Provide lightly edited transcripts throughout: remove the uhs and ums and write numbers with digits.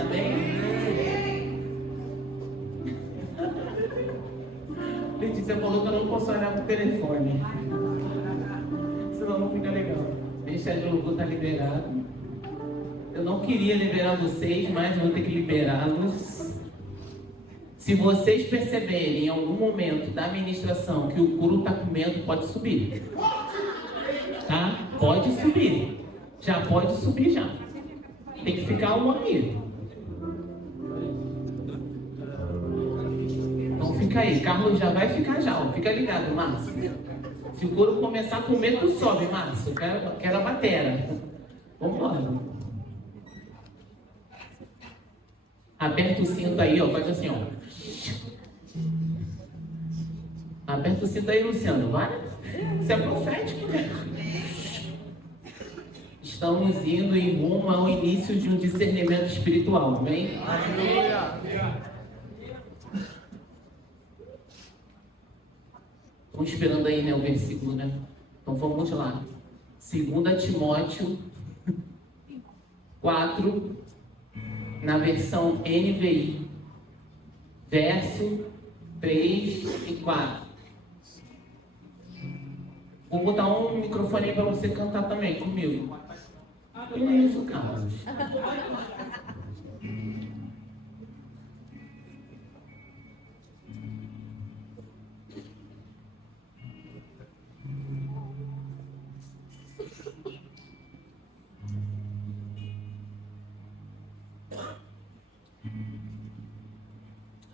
amém? Letícia falou que eu não posso olhar pro telefone, senão não fica legal. Deixa de louvor, tá liberado. Eu não queria liberar vocês, mas vou ter que liberá-los. Se vocês perceberem em algum momento da ministração que o couro está comendo, pode subir. Tá? Pode subir. Já pode subir já. Tem que ficar um aí. Então fica aí. Carlos já vai ficar já. Ó. Fica ligado, Márcio. Se o couro começar a comer, tu sobe, Márcio. Quero a batera. Vamos lá. Aperta o cinto aí, ó. Faz assim, ó. Aperta o cinto aí, Luciano. Vai. Isso é profético, né? Estamos indo em rumo ao início de um discernimento espiritual, amém? Estamos esperando aí, né, o versículo, né? Então vamos lá. 2 Timóteo 4, na versão NVI, verso 3 e 4. Vou botar um microfone aí para você cantar também comigo. Que isso, Carlos?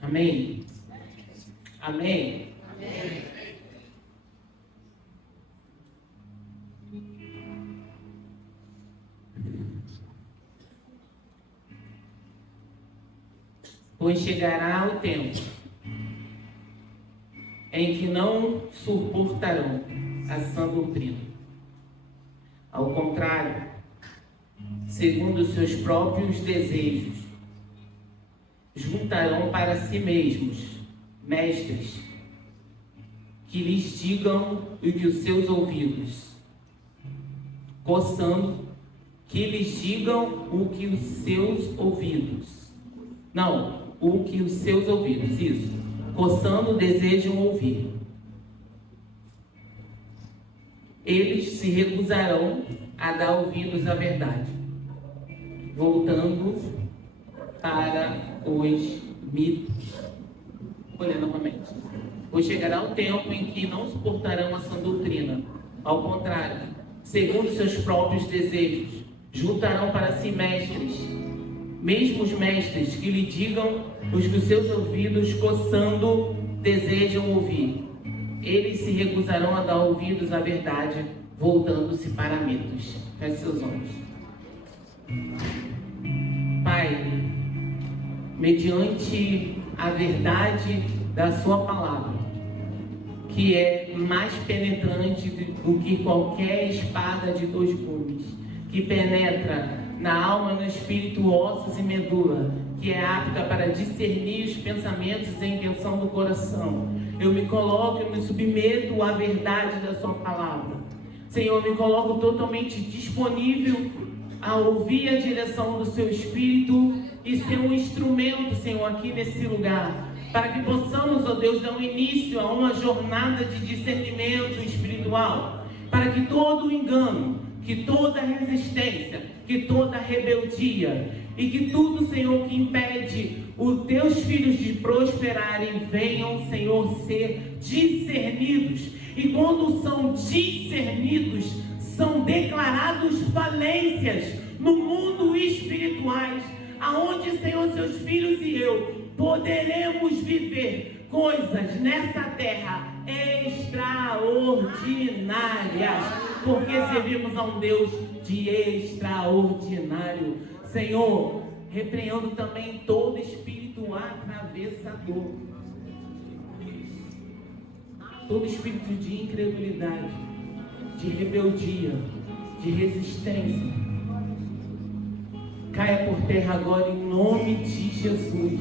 Amém? Amém? Amém. Pois chegará o tempo em que não suportarão a sã doutrina. Ao contrário, segundo os seus próprios desejos, juntarão para si mesmos mestres que lhes digam o que os seus ouvidos, coçando, que lhes digam o que os seus ouvidos, o que os seus ouvidos, isso, coçando desejam ouvir. Eles se recusarão a dar ouvidos à verdade, voltando para os mitos. Vou ler novamente. Pois chegará o tempo em que não suportarão a sã doutrina. Ao contrário, segundo seus próprios desejos, juntarão para si mestres, mesmos mestres que lhe digam os que os seus ouvidos, coçando, desejam ouvir. Eles se recusarão a dar ouvidos à verdade, voltando-se para mitos. Feche seus olhos. Pai, mediante a verdade da sua palavra, que é mais penetrante do que qualquer espada de 2 gumes, que penetra na alma, no espírito, ossos e medula, que é apta para discernir os pensamentos e a intenção do coração. Eu me coloco, eu me submeto à verdade da sua palavra. Senhor, me coloco totalmente disponível a ouvir a direção do seu Espírito e ser um instrumento, Senhor, aqui nesse lugar, para que possamos, ó Deus, dar um início a uma jornada de discernimento espiritual, para que todo engano, que toda resistência, que toda rebeldia e que tudo, Senhor, que impede os teus filhos de prosperarem, venham, Senhor, ser discernidos. E quando são discernidos, são declarados falências no mundo espirituais, aonde, Senhor, seus filhos e eu poderemos viver coisas nessa terra extraordinárias, porque servimos a um Deus de extraordinário. Senhor, repreendo também todo espírito atravessador, todo espírito de incredulidade, de rebeldia, de resistência, caia por terra agora em nome de Jesus,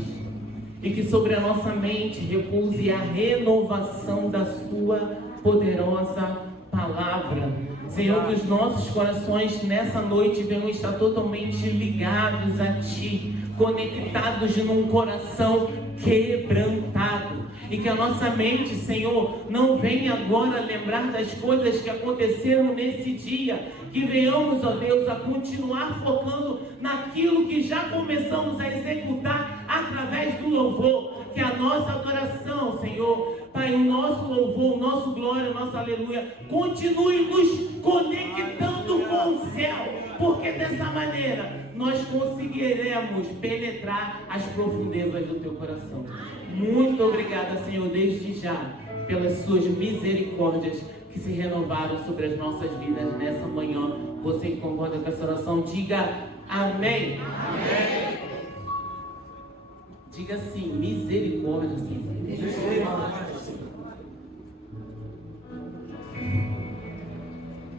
e que sobre a nossa mente repouse a renovação da sua poderosa palavra. Senhor, que os nossos corações nessa noite venham estar totalmente ligados a Ti, conectados num coração quebrantado. E que a nossa mente, Senhor, não venha agora lembrar das coisas que aconteceram nesse dia. Que venhamos, ó Deus, a continuar focando naquilo que já começamos a executar através do louvor. Que a nossa adoração, Senhor, Pai, o nosso louvor, o nosso glória, o nosso aleluia, continue nos conectando com o céu. Porque dessa maneira nós conseguiremos penetrar as profundezas do teu coração. Muito obrigada, Senhor, desde já, pelas suas misericórdias que se renovaram sobre as nossas vidas nessa manhã. Você que concorda com essa oração, diga amém. Amém. Diga assim, misericórdia, Senhor. Misericórdia, Senhor.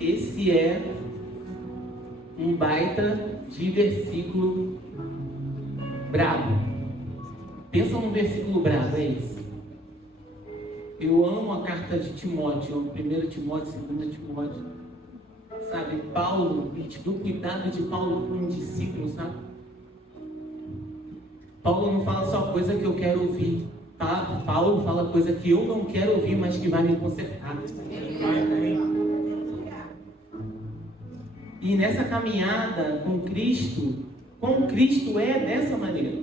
Esse é um baita de versículo brabo. Pensa num versículo brabo, é esse. Eu amo a carta de Timóteo, 1 Timóteo, 2 Timóteo. Sabe, Paulo, a gente viu o cuidado de Paulo com um discípulo, sabe? Paulo não fala só coisa que eu quero ouvir. Paulo fala coisa que eu não quero ouvir, mas que vai me consertar. E nessa caminhada com Cristo é dessa maneira.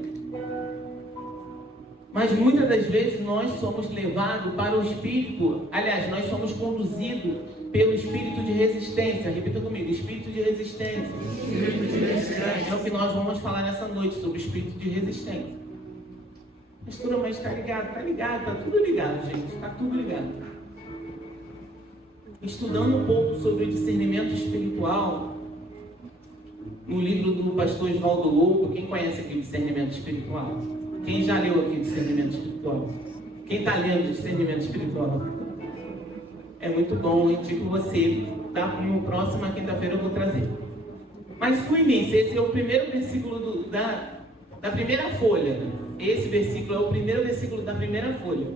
Mas muitas das vezes nós somos levados para o espírito, aliás, nós somos conduzidos pelo espírito de resistência. Repita comigo, espírito de resistência. Espírito de resistência. É o que nós vamos falar nessa noite, sobre o espírito de resistência. Pastora, mas está ligado, tá tudo ligado, gente, está tudo ligado. Estudando um pouco sobre o discernimento espiritual, no livro do pastor Oswaldo Louco, quem conhece aqui o discernimento espiritual? Quem já leu aqui discernimento espiritual? Quem está lendo discernimento espiritual? É muito bom, eu indico você, tá? No próxima quinta-feira eu vou trazer. Mas no início, esse é o primeiro versículo da primeira folha. Esse versículo é o primeiro versículo da primeira folha.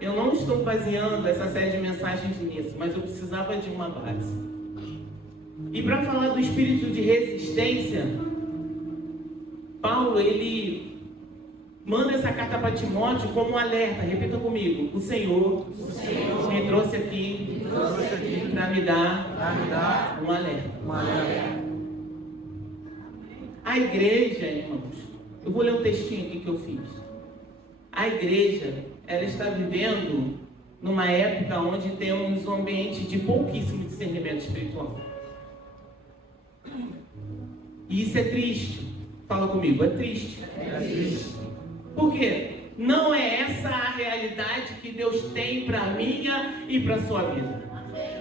Eu não estou baseando essa série de mensagens nisso, mas eu precisava de uma base. E para falar do espírito de resistência, Paulo, ele manda essa carta para Timóteo como um alerta. Repita comigo. O Senhor me trouxe aqui para me dar um alerta. A igreja, irmãos, eu vou ler um textinho aqui que eu fiz. A igreja, ela está vivendo numa época onde temos um ambiente de pouquíssimo discernimento espiritual. E isso é triste. Fala comigo, é triste. É triste. Por quê? Não é essa a realidade que Deus tem para a minha e para a sua vida.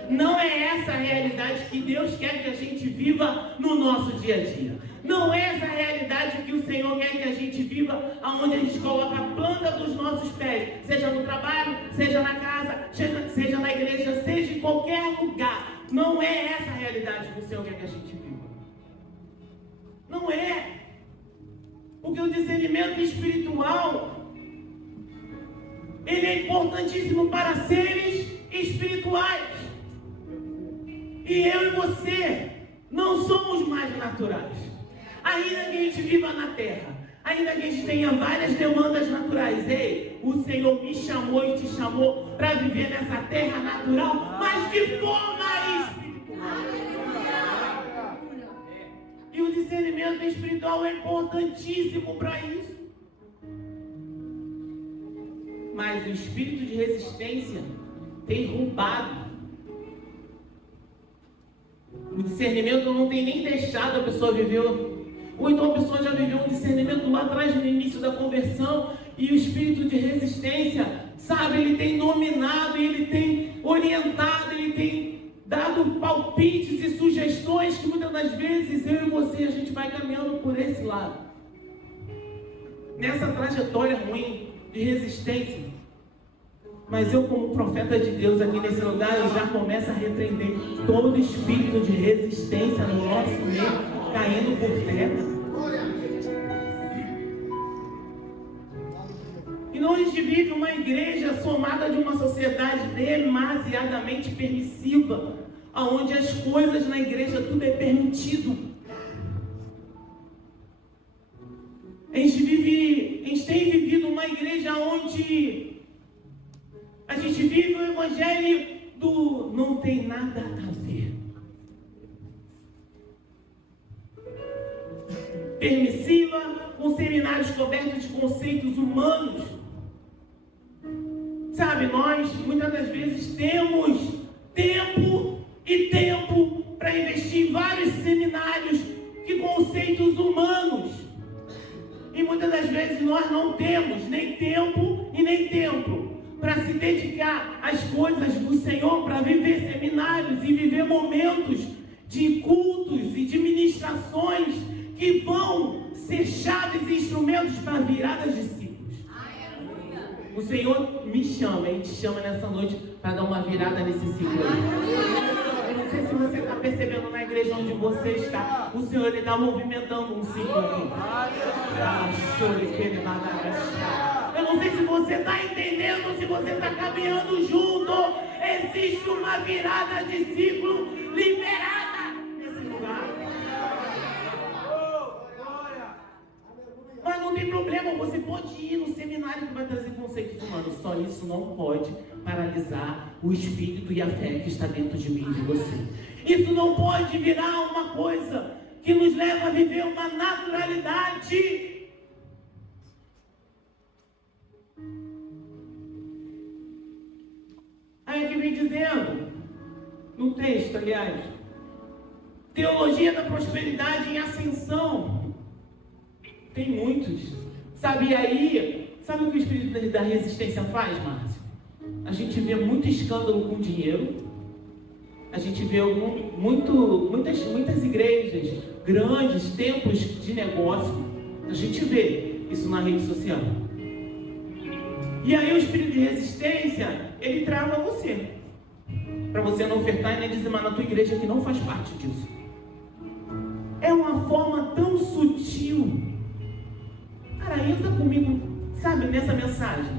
Não é essa a realidade que Deus quer que a gente viva no nosso dia a dia. Não é essa a realidade que o Senhor quer que a gente viva, aonde a gente coloca a planta dos nossos pés, seja no trabalho, seja na casa, seja na igreja, seja em qualquer lugar. Não é essa a realidade que o Senhor quer que a gente viva. Não é. Porque o discernimento espiritual, ele é importantíssimo para seres espirituais. E eu e você não somos mais naturais. Ainda que a gente viva na terra, ainda que a gente tenha várias demandas naturais, ei, o Senhor me chamou e te chamou para viver nessa terra natural, mas de forma espiritual. E o discernimento espiritual é importantíssimo para isso. Mas o espírito de resistência tem roubado. O discernimento não tem nem deixado a pessoa viver. Ou então a pessoa já viveu um discernimento lá atrás, no início da conversão, e o espírito de resistência, sabe, ele tem dominado, ele tem orientado, ele tem dado palpites e sugestões que muitas das vezes eu e você, a gente vai caminhando por esse lado. Nessa trajetória ruim de resistência. Mas eu, como profeta de Deus aqui nesse lugar, eu já começo a repreender todo espírito de resistência no nosso meio, caindo por terra. E não, a gente vive uma igreja somada de uma sociedade demasiadamente permissiva, onde as coisas na igreja tudo é permitido. A gente tem vivido uma igreja onde a gente vive o evangelho do não tem nada a ver. Permissiva, com seminários cobertos de conceitos humanos. Sabe, nós muitas das vezes temos tempo para investir em vários seminários de conceitos humanos. E muitas das vezes nós não temos nem tempo para se dedicar às coisas do Senhor, para viver seminários e viver momentos de cultos e de ministrações que vão ser chaves e instrumentos para viradas de ciclos. O Senhor me chama, Ele te chama nessa noite para dar uma virada nesse ciclo aí. Eu não sei se você está percebendo na igreja onde você está, o Senhor está movimentando um ciclo aqui. Eu não sei se você está entendendo, se você está caminhando junto. Existe uma virada de ciclo liberada nesse lugar. Mas não tem problema, você pode ir no seminário que vai trazer conceitos humanos. Só isso não pode paralisar o espírito e a fé que está dentro de mim e de você. Isso não pode virar uma coisa que nos leva a viver uma naturalidade. Aí aqui vem dizendo, no texto, aliás, teologia da prosperidade em ascensão. Tem muitos. Sabe o que o espírito da resistência faz, Márcio? A gente vê muito escândalo com dinheiro. A gente vê muitas igrejas, grandes tempos de negócio. A gente vê isso na rede social. E aí o espírito de resistência, ele trava você. Para você não ofertar e nem dizimar na tua igreja que não faz parte disso. É uma forma tão sutil. Cara, entra comigo, sabe, nessa mensagem.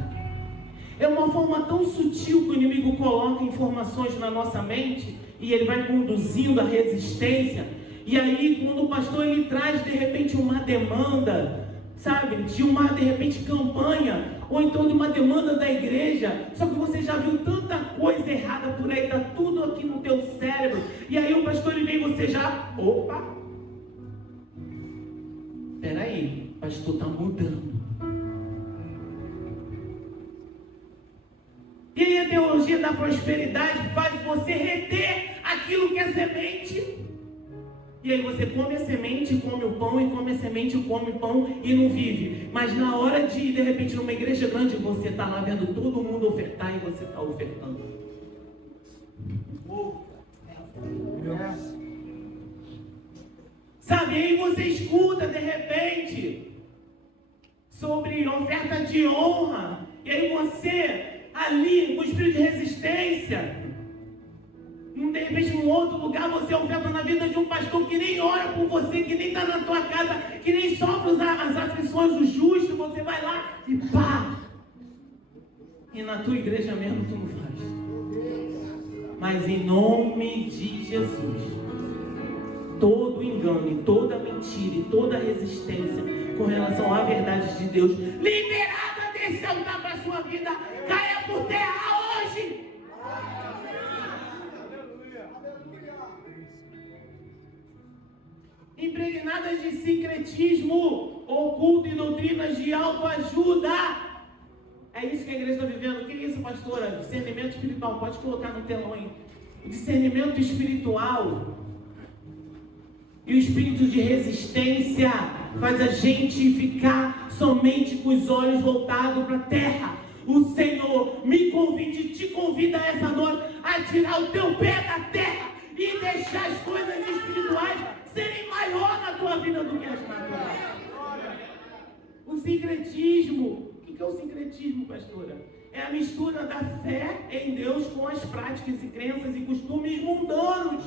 É uma forma tão sutil que o inimigo coloca informações na nossa mente e ele vai conduzindo a resistência. E aí, quando o pastor ele traz de repente uma demanda, sabe, de repente campanha, ou então de uma demanda da igreja, só que você já viu tanta coisa errada por aí, está tudo aqui no teu cérebro, e aí o pastor ele vem e você já, opa, peraí, o pastor está mudando. E aí a teologia da prosperidade faz você reter aquilo que é semente. E aí você come a semente, come o pão, e come a semente, come o pão e não vive. Mas na hora de repente, numa igreja grande, você está lá vendo todo mundo ofertar e você está ofertando. Sabe, aí você escuta de repente sobre oferta de honra. E aí você, ali, com o espírito de resistência, de repente, em outro lugar, você oferta na vida de um pastor que nem ora por você, que nem está na tua casa, que nem sofre as aflições do justo. Você vai lá e pá! E na tua igreja mesmo tu não faz. Mas em nome de Jesus, todo engano, e toda mentira e toda resistência com relação à verdade de Deus, liberada desse altar para a sua vida, caia por terra hoje. Impregnadas de sincretismo oculto e doutrinas de autoajuda. É isso que a igreja está vivendo. O que é isso, pastora? Discernimento espiritual. Pode colocar no telão aí. O discernimento espiritual e o espírito de resistência faz a gente ficar somente com os olhos voltados para a terra. O Senhor te convida essa noite a tirar o teu pé da terra e deixar as coisas espirituais serem maior na tua vida do que as naturais. O sincretismo. O que é o sincretismo, pastora? É a mistura da fé em Deus com as práticas e crenças e costumes mundanos.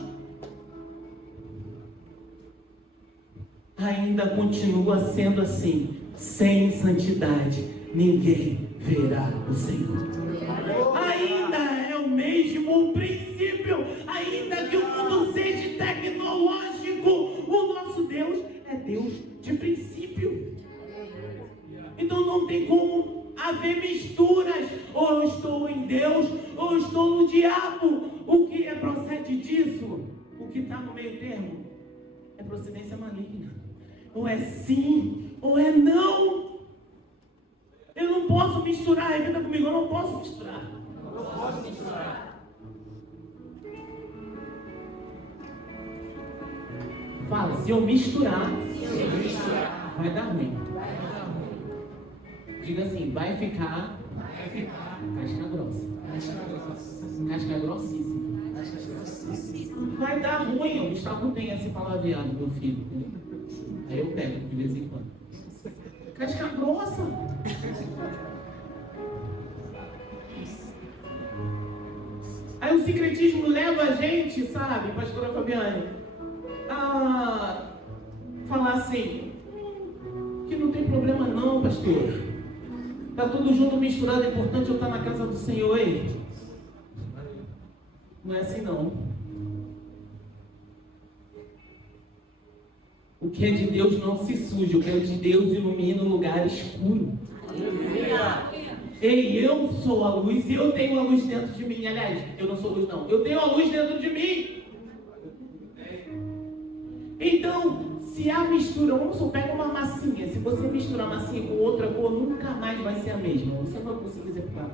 Ainda continua sendo assim. Sem santidade, ninguém verá o Senhor. Ainda é o mesmo princípio. Ainda que o mundo seja tecnológico, o nosso Deus é Deus de princípio. Deus ou eu estou no diabo. O que procede disso? O que está no meio termo é procedência maligna. Ou é sim, ou é não. Eu não posso misturar, repita comigo, eu não posso misturar. Não posso misturar. Fala, se eu misturar, vai dar ruim. Diga assim, vai ficar casca grossa. Casca grossíssima. Vai dar ruim. O Gustavo tem esse palavreado, meu filho. Aí eu pego de vez em quando. Casca grossa. Aí o sincretismo leva a gente, sabe, pastora Fabiane, a falar assim, que não tem problema não, pastor. Está tudo junto, misturado, é importante eu estar na casa do Senhor, ei. Não é assim não. O que é de Deus não se suja, o que é de Deus ilumina o lugar escuro. Ei, eu sou a luz e eu tenho a luz dentro de mim. Aliás, eu não sou luz não, eu tenho a luz dentro de mim. Então, se a mistura, vamos supor, pega uma massinha. Se você misturar a massinha com outra cor, nunca mais vai ser a mesma. Você não vai conseguir executar.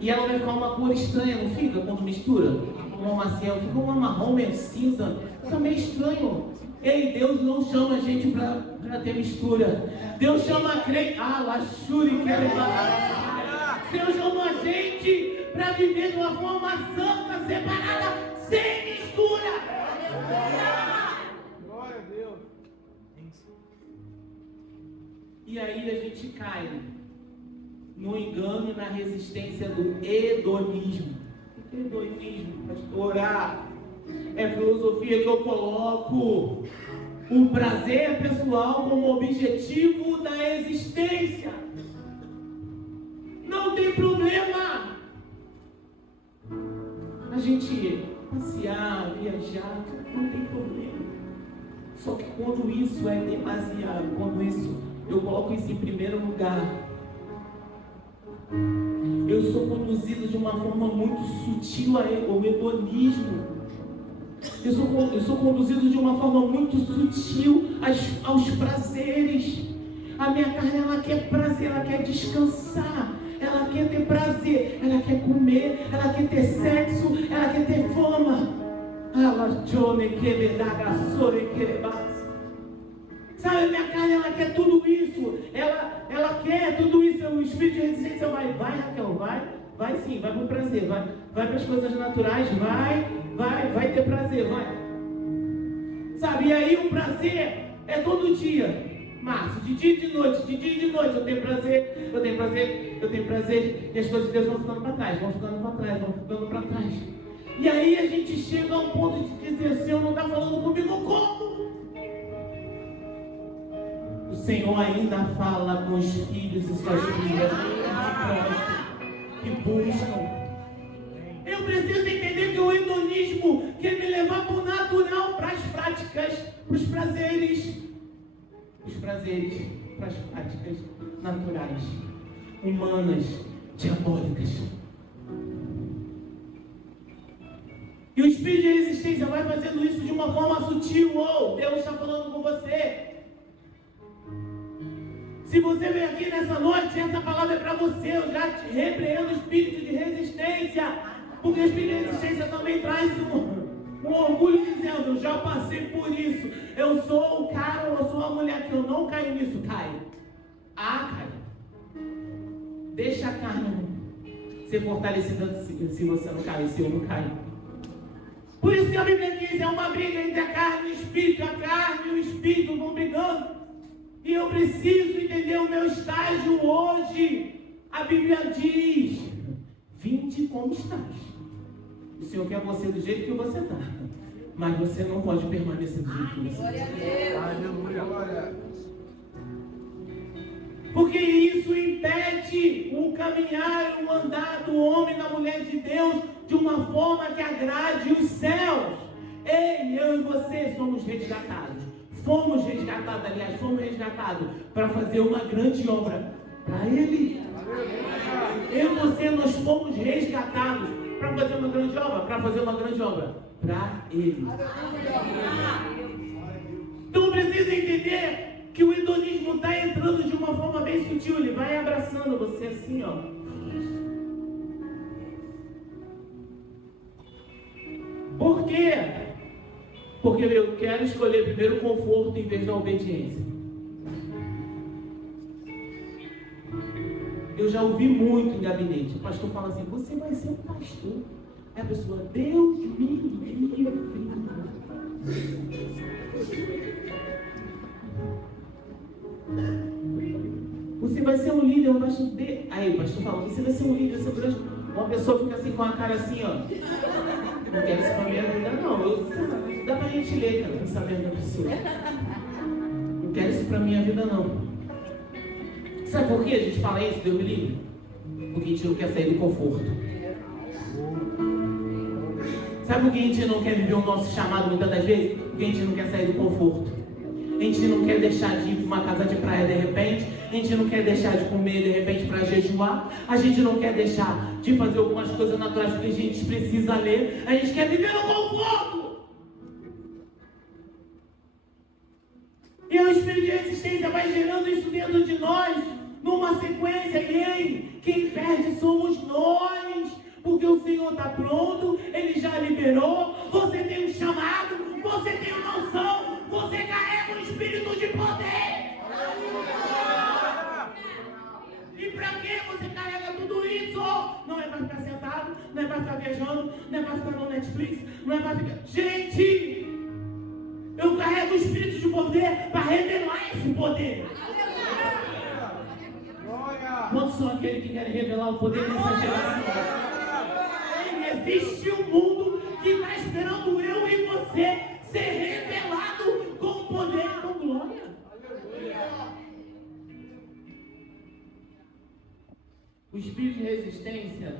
E ela vai ficar uma cor estranha, não fica? Quando mistura uma massinha, fica uma marrom meio cinza. Fica meio estranho. Ei, Deus não chama a gente para ter mistura. Deus chama a crente. Laxuri, Deus chama a gente para viver de uma forma santa, separada, sem mistura. Glória a Deus. E aí a gente cai no engano e na resistência do hedonismo. O que é hedonismo, pastor? É filosofia que eu coloco o prazer pessoal como objetivo da existência. Não tem problema a gente passear, viajar, não tem problema. Só que quando isso é demasiado, quando isso eu coloco isso em primeiro lugar, eu sou conduzido de uma forma muito sutil ao hedonismo. Eu sou conduzido de uma forma muito sutil aos prazeres. A minha carne, ela quer prazer, ela quer descansar, ela quer ter prazer, ela quer comer, ela quer ter sexo, ela quer ter fama. Sabe, a minha carne, ela quer tudo isso. Ela quer tudo isso. O espírito de resistência vai, Raquel, vai sim, vai pro prazer, vai para as coisas naturais, vai ter prazer, vai. Sabe, e aí o prazer é todo dia. Márcio, de dia e de noite, eu tenho prazer, e as coisas de Deus vão ficando para trás. E aí a gente chega a um ponto de dizer, o Senhor não está falando comigo como? O Senhor ainda fala com os filhos e suas filhas que buscam. Eu preciso entender que o hedonismo quer me levar para o natural, para as práticas, para os prazeres, para as práticas naturais, humanas, diabólicas. E o espírito de resistência vai fazendo isso de uma forma sutil. Deus está falando com você. Se você veio aqui nessa noite, essa palavra é para você. Eu já te repreendo o espírito de resistência. Porque o espírito de resistência também traz um orgulho dizendo, eu já passei por isso. Eu sou o cara ou eu sou a mulher que eu não caio nisso. Caio. Caio. Deixa a carne ser fortalecida se você não cair, se eu não cair. Por isso que a Bíblia diz, é uma briga entre a carne e o espírito. A carne e o espírito vão brigando. E eu preciso entender o meu estágio hoje. A Bíblia diz, vinde como estás. O Senhor quer você do jeito que você está. Mas você não pode permanecer do jeito que você está. Glória a Deus. Aleluia. Glória. Porque isso impede o caminhar, o andar do homem e da mulher de Deus de uma forma que agrade os céus. Ei, eu e você somos resgatados. Fomos resgatados para fazer uma grande obra para Ele. Eu e você, nós fomos resgatados para fazer uma grande obra. Para fazer uma grande obra para Ele. Então precisa entender que o hedonismo está entrando de uma forma bem sutil. Ele vai abraçando você assim, ó. Por quê? Porque eu quero escolher primeiro o conforto em vez da obediência. Eu já ouvi muito em gabinete. O pastor fala assim: você vai ser um pastor. Aí a pessoa: Deus me livre. Você vai ser um líder, um pastor. Aí o pastor fala: você vai ser um líder, uma pessoa fica assim com a cara assim, ó. Não quero isso pra minha vida, não. Dá pra gente ler, cara, o pensamento da pessoa. Não quero isso pra minha vida, não. Sabe por que a gente fala isso, Deus me livre? Porque a gente não quer sair do conforto. Sabe por que a gente não quer viver o nosso chamado muitas das vezes? Porque a gente não quer sair do conforto. A gente não quer deixar de ir para uma casa de praia de repente. A gente não quer deixar de comer de repente para jejuar. A gente não quer deixar de fazer algumas coisas naturais porque a gente precisa ler. A gente quer viver no conforto. E o espírito de resistência vai gerando isso dentro de nós, numa sequência. E aí, quem perde somos nós. Porque o Senhor está pronto, Ele já liberou. Você tem um chamado, você tem uma unção, você carrega um espírito de poder. E para que você carrega tudo isso? Não é para ficar sentado, não é para ficar viajando, não é para ficar no Netflix, não é para ficar... Gente, eu carrego o espírito de poder para revelar esse poder. Quantos são aqueles que querem revelar o poder dessa geração? Existe um mundo que está esperando eu e você ser revelado com poder e com glória. O espírito de resistência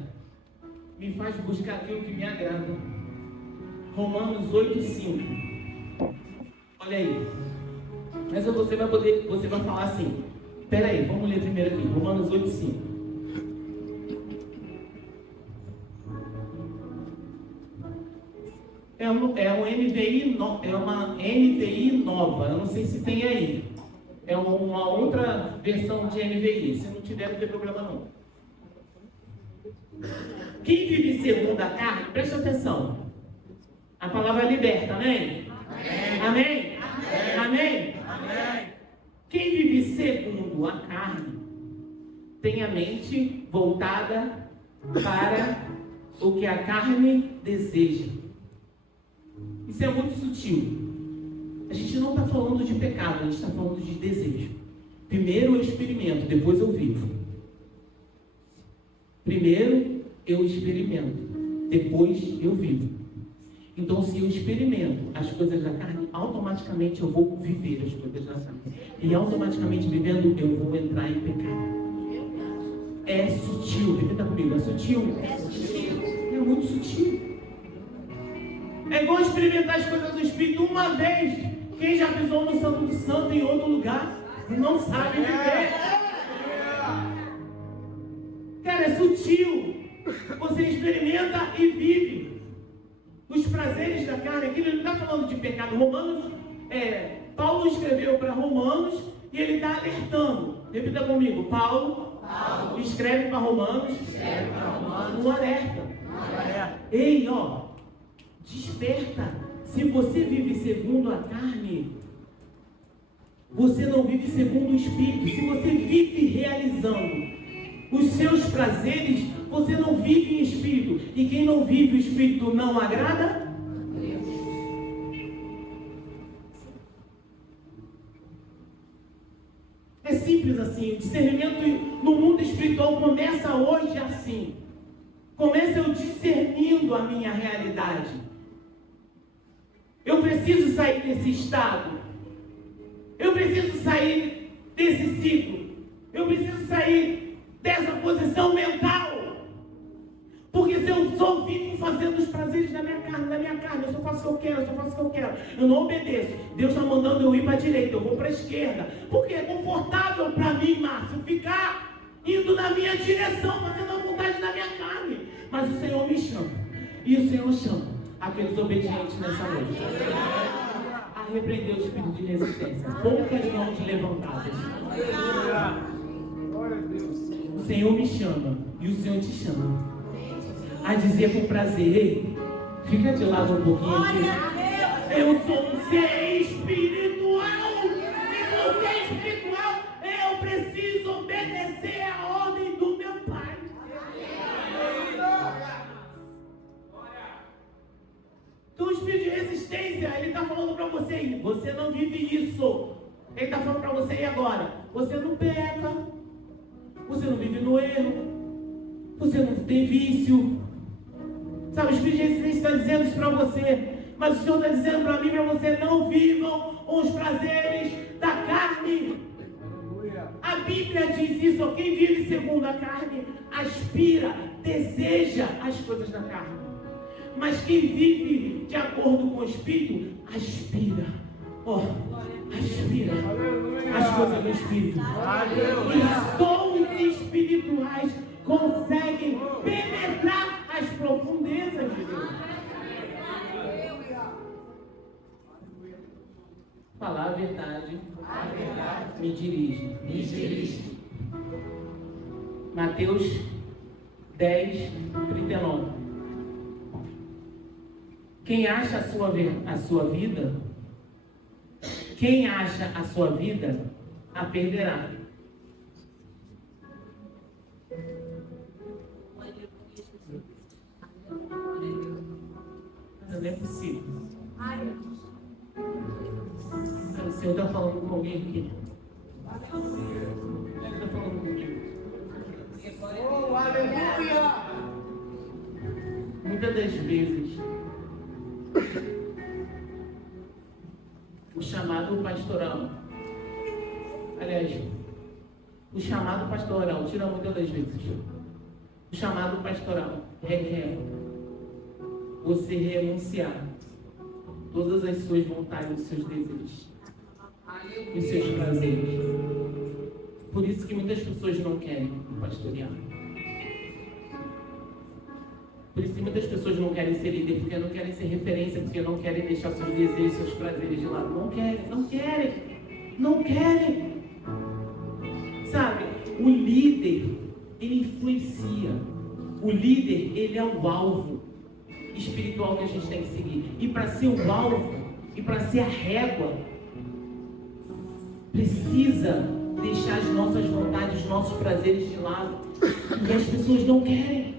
me faz buscar aquilo que me agrada. Romanos 8:5. Olha aí. Mas você vai falar assim. Espera aí, vamos ler primeiro aqui. Romanos 8:5. É uma NVI nova, eu não sei se tem aí. É uma outra versão de NVI. Se não tiver, não tem problema não. Quem vive segundo a carne, presta atenção. A palavra liberta, amém? Amém? Amém? Amém? Quem vive segundo a carne tem a mente voltada para o que a carne deseja. Isso é muito sutil. A gente não está falando de pecado, a gente está falando de desejo. Primeiro eu experimento, depois eu vivo. Primeiro eu experimento, depois eu vivo. Então, se eu experimento as coisas da carne, automaticamente eu vou viver as coisas da carne. E automaticamente vivendo, eu vou entrar em pecado. É sutil, repita comigo, é sutil? É sutil. É muito sutil. É igual experimentar as coisas do Espírito uma vez. Quem já pisou no Santo de Santo em outro lugar não sabe viver. Cara, é sutil. Você experimenta e vive os prazeres da carne. Aqui ele não está falando de pecado. Paulo escreveu para Romanos e ele está alertando. Repita comigo. Paulo escreve para Romanos um alerta. Ei, ó. Desperta. Se você vive segundo a carne, você não vive segundo o Espírito. Se você vive realizando os seus prazeres, você não vive em Espírito. E quem não vive o Espírito não agrada? É simples assim. O discernimento no mundo espiritual começa hoje assim. Começa eu discernindo a minha realidade. Eu preciso sair desse estado. Eu preciso sair desse ciclo. Eu preciso sair dessa posição mental. Porque se eu só vivo fazendo os prazeres da minha carne, eu só faço o que eu quero, eu não obedeço. Deus está mandando eu ir para a direita, eu vou para a esquerda. Porque é confortável para mim, Márcio, ficar indo na minha direção, fazendo a vontade da minha carne. Mas o Senhor me chama. E o Senhor chama aqueles obedientes nessa noite a repreender o espírito de resistência. Poucas mãos levantadas. O Senhor me chama e o Senhor te chama a dizer com prazer: ei, fica de lado um pouquinho aqui. Eu sou um ser espiritual. E por ser espiritual, eu preciso obedecer a ordem do meu Pai. Então o espírito de resistência, ele está falando para você: você não vive isso. Ele está falando para você: e agora? Você não peca. Você não vive no erro. Você não tem vício. Sabe, o espírito de resistência está dizendo isso para você. Mas o Senhor está dizendo para mim e para você: não vivam os prazeres da carne. A Bíblia diz isso: quem vive segundo a carne aspira, deseja as coisas da carne. Mas quem vive de acordo com o Espírito aspira, aspira as coisas do Espírito. E dons espirituais conseguem penetrar as profundezas de Deus. Falar a verdade me dirige. Mateus 10, 39. Quem acha a sua vida, a perderá. Não é possível. O Senhor está falando com alguém aqui. Ele está falando comigo. Oh, aleluia! Muitas das vezes, o chamado pastoral, tira muitas das vezes, o chamado pastoral requer você renunciar todas as suas vontades, os seus desejos, os seus prazeres. Por isso que muitas pessoas não querem pastorear. Por isso que muitas pessoas não querem ser líder, porque não querem ser referência, porque não querem deixar seus desejos, seus prazeres de lado. Não querem. Sabe, o líder, ele influencia. O líder, ele é o alvo espiritual que a gente tem que seguir. E para ser o alvo, e para ser a régua, precisa deixar as nossas vontades, os nossos prazeres de lado. E as pessoas não querem.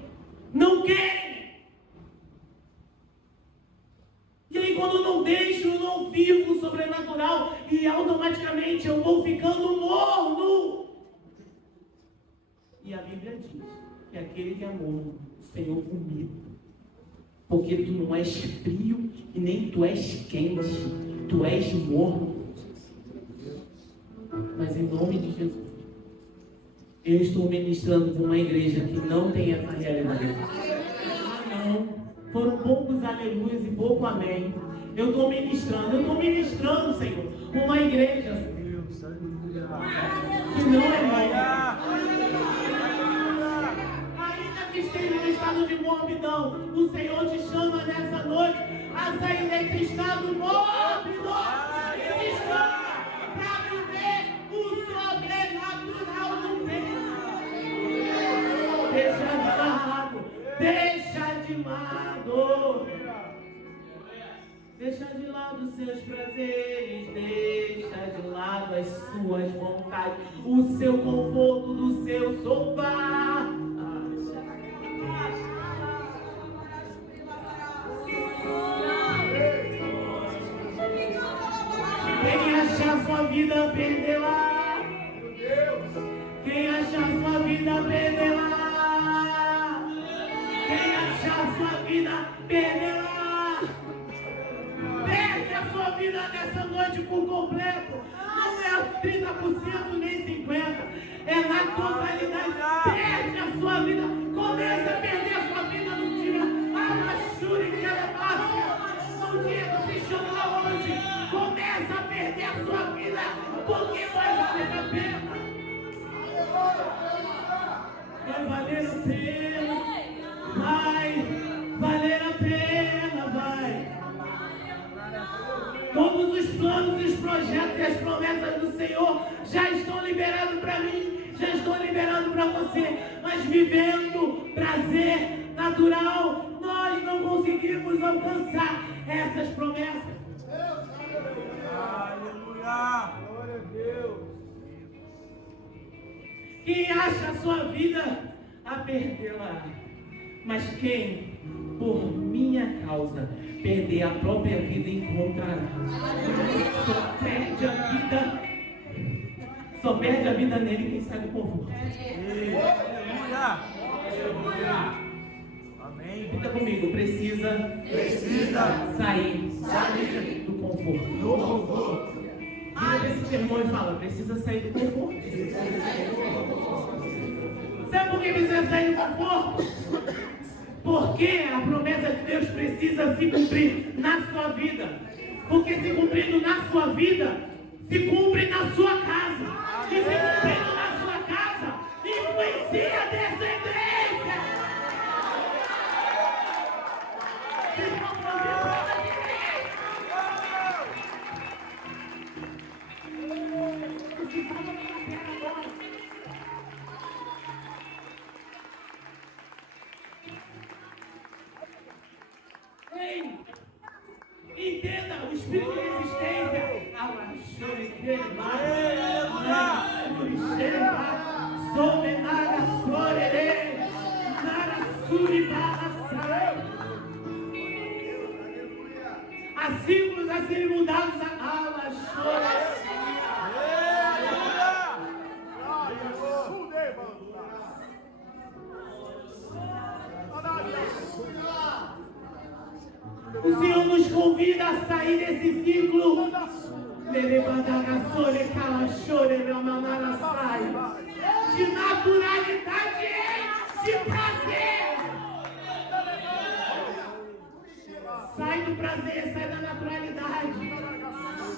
E aí quando eu não deixo, eu não vivo o sobrenatural. E automaticamente eu vou ficando morno. E a Bíblia diz que aquele que é morno, o Senhor vomita. Porque tu não és frio e nem tu és quente. Tu és morno. Mas em nome de Jesus, eu estou ministrando para uma igreja que não tem essa realidade. Não. Foram poucos aleluias e pouco amém. Eu estou ministrando, Senhor, uma igreja que não é morna. Ainda que esteja no estado de morbidão, o Senhor te chama nessa noite a sair desse estado mórbido e te chama para viver o sobrenatural do Deus. Deixa de lado os seus prazeres, deixa de lado as suas vontades, o seu conforto do seu sofá. Quem achar sua vida, perderá. Quem achar sua vida, perderá. Quem achar sua vida, perderá. Perde a sua vida nessa noite por completo. Não é 30% nem 50%. É na totalidade. Perde a sua vida. Começa a perder a sua vida no dia. Amachuri que ela passa. No dia que se chama hoje. Começa a perder a sua vida. Porque vai valer a pena. valer a pena, vai. Todos os planos, os projetos e as promessas do Senhor já estão liberados para mim, já estão liberados para você. Mas vivendo prazer natural, nós não conseguimos alcançar essas promessas. Aleluia! Glória a Deus! Quem acha a sua vida a perdê-la, mas quem, por minha causa, perder a própria vida encontrará. Só perde a vida nele quem sai do conforto. Aleluia! Aleluia! Amém. Fica comigo, precisa sair do conforto. Vira desse sermão e fala, precisa sair do conforto. Sabe por que precisa sair do conforto? Porque a promessa de Deus precisa se cumprir na sua vida. Porque se cumprindo na sua vida, se cumpre na sua casa. E se cumprindo na sua casa, influencia a descendência. Vocês vão fazer nada direito. Ei, entenda o espírito de resistência. Há símbolos a serem mudados O Senhor nos convida a sair desse ciclo de naturalidade de prazer. Sai do prazer, sai da naturalidade.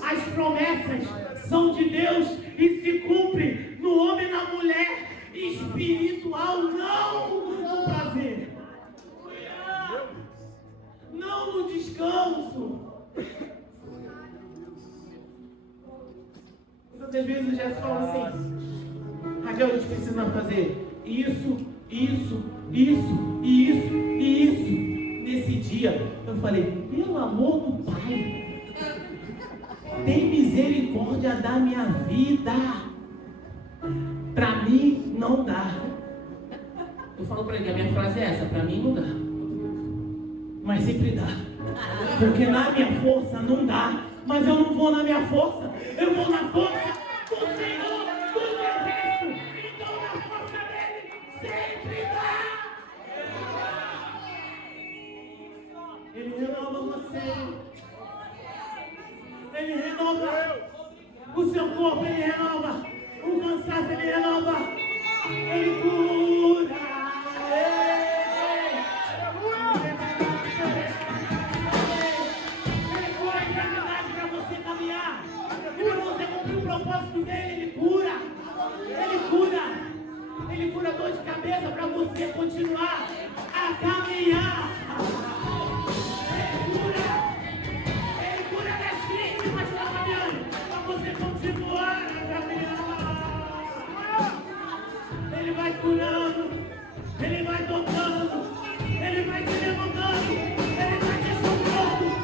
As promessas são de Deus e se cumprem no homem e na mulher espiritual, não no prazer, não no descanso. Muitas vezes o Jesus fala assim: Raquel, a gente precisa fazer isso, isso, isso e isso e isso. Nesse dia eu falei: pelo amor do Pai, tem misericórdia da minha vida. Para mim não dá. Eu falo para ele, a minha frase é essa: para mim não dá, mas sempre dá. Porque na minha força não dá. Mas eu não vou na minha força, eu vou na força do Senhor, do Exército. Então na força dele sempre dá. Ele renova você. Ele renova o seu corpo, ele renova o cansaço, ele renova. Ele cura. E para você cumprir o propósito dele, ele cura. Ele cura. Ele cura dor de cabeça para você continuar a caminhar. Ele cura das crises, mas está caminhando para você continuar a caminhar. Ele vai curando, ele vai tocando, ele vai te levantando, ele vai te socorrendo.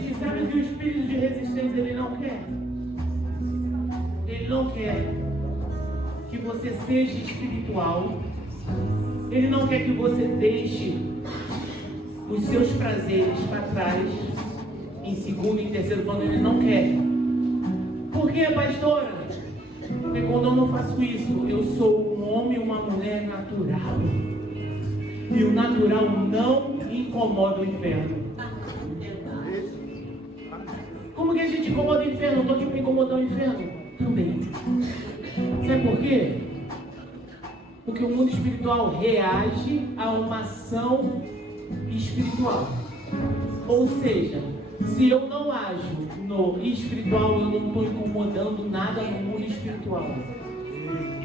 E sabe que o espírito de resistência ele não quer? Ele não quer que você seja espiritual. Ele não quer que você deixe os seus prazeres para trás em segundo e em terceiro plano. Ele não quer. Por quê, pastora? Porque quando eu não faço isso, eu sou um homem e uma mulher natural. E o natural não incomoda o inferno. Como que a gente incomoda o inferno? Eu estou aqui para incomodar o inferno também. Sabe por quê? Porque o mundo espiritual reage a uma ação espiritual. Ou seja, se eu não ajo no espiritual, eu não estou incomodando nada no mundo espiritual.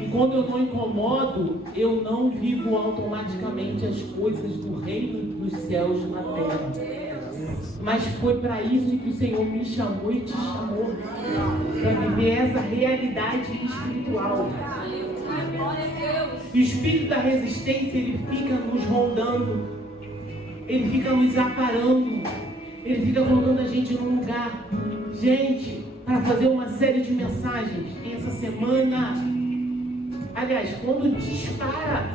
E quando eu não incomodo, eu não vivo automaticamente as coisas do reino dos céus na terra. Mas foi para isso que o Senhor me chamou e te chamou, para viver essa realidade espiritual. E o espírito da resistência, ele fica nos rondando, ele fica nos aparando, ele fica colocando a gente num lugar. Gente, para fazer uma série de mensagens essa semana, aliás, quando dispara,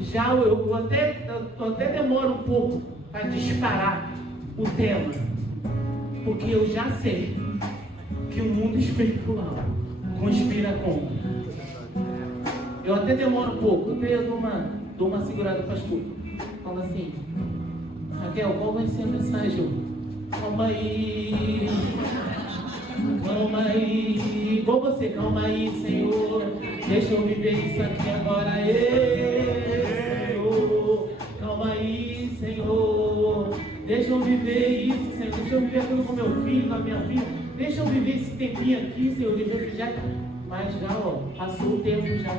já eu até demoro um pouco para disparar o tema, porque eu já sei que o mundo espiritual conspira contra. Eu até demoro um pouco, eu dou uma segurada, pastor. Fala assim: Raquel, qual vai ser a mensagem? Calma aí. Calma aí. Igual você, calma aí, Senhor. Deixa eu viver isso aqui agora. Senhor. Calma aí, Senhor. Deixa eu viver isso, Senhor. Deixa eu viver aquilo com meu filho, com a minha filha. Deixa eu viver esse tempinho aqui, Senhor, de refrigério. Mas já, passou o tempo já.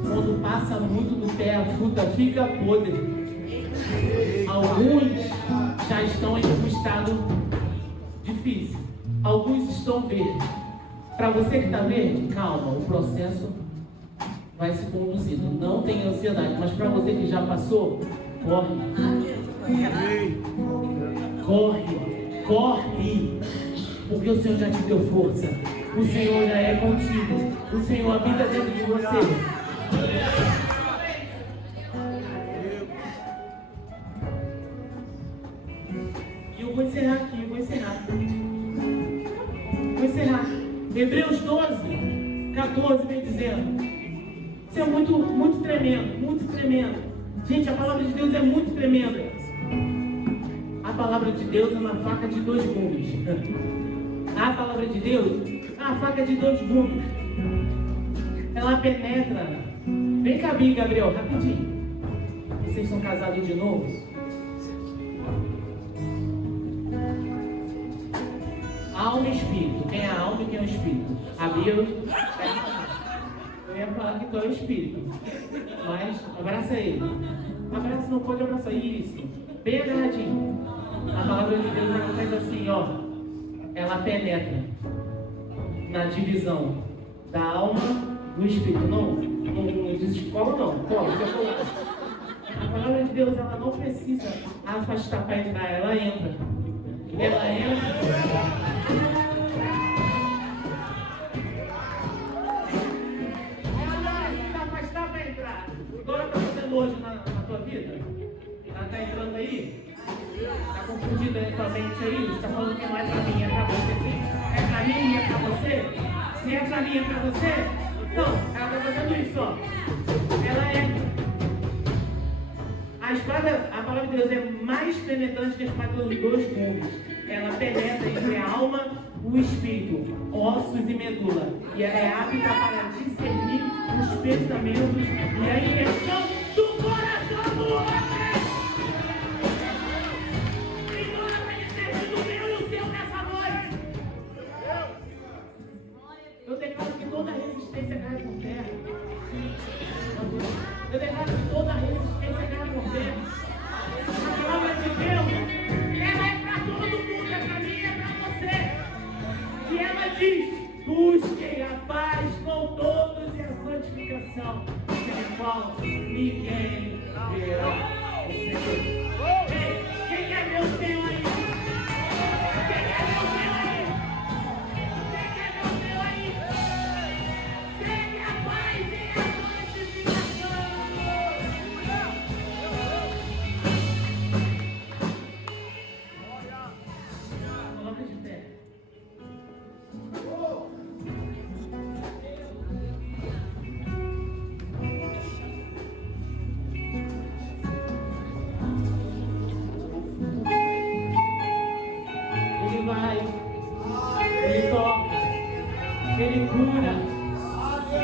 Quando passa muito do pé, a fruta fica podre. Alguns já estão em um estado difícil. Alguns estão verdes. Para você que está verde, calma, o processo vai se conduzindo. Não tenha ansiedade. Mas para você que já passou, corre. Corre. Porque o Senhor já te deu força. O Senhor já é contigo. O Senhor habita dentro de você. E eu vou encerrar aqui, vou encerrar. Hebreus 12, 14 vem dizendo. Isso é muito tremendo, muito tremendo. Gente, a palavra de Deus é muito tremenda. A palavra de Deus é uma faca de dois gumes. A palavra de Deus é uma faca de dois gumes. Ela penetra. Vem cá, Gabriel, rapidinho. Vocês são casados de novo? Alma e espírito. Quem é a alma e quem é o espírito? A Bíblia. Eu ia falar que tu é o espírito. Mas abraça ele. Abraça, não pode abraçar. Isso. Bem agarradinho. A palavra de Deus ela faz assim, ó. Ela penetra na divisão da alma do espírito. Não desescola não. A palavra de Deus ela não precisa afastar para entrar. Ela entra. Ela entra. Agora está fazendo hoje na tua vida? Ela está entrando aí? Está confundida aí com a mente aí? Está falando que não é para mim, é para você sim? É para mim e é para você? Se é para mim, é para você? Não, ela está fazendo isso, ó. Ela entra. A espada, a palavra de Deus é mais penetrante que a espada dos dois gumes. Ela penetra entre a alma e o espírito, ossos e medula. E ela é apta para discernir os pensamentos e a intenção do coração do homem. Então ela vai discernir do meu e o seu nessa noite. Eu declaro que toda resistência cai por terra. Eu declaro que toda resistência cai por terra. A palavra de Deus, ela é para todo mundo, é para mim, é para você. E ela diz: busquem a paz com todos e a santificação, sem qual ninguém verá.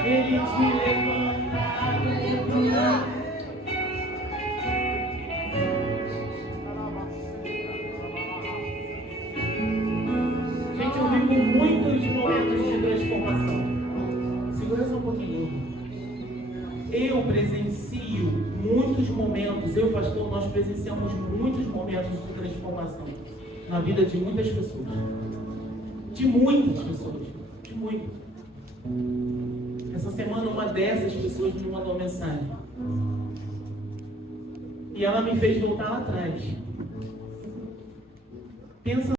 Ele te levanta do lugar. Gente, eu vivo muitos momentos de transformação. Segura só um pouquinho. Eu presencio muitos momentos, eu, pastor, nós presenciamos muitos momentos de transformação na vida de muitas pessoas. De muitas pessoas. De muitas. Essa semana uma dessas pessoas me mandou uma mensagem. E ela me fez voltar lá atrás. Pensa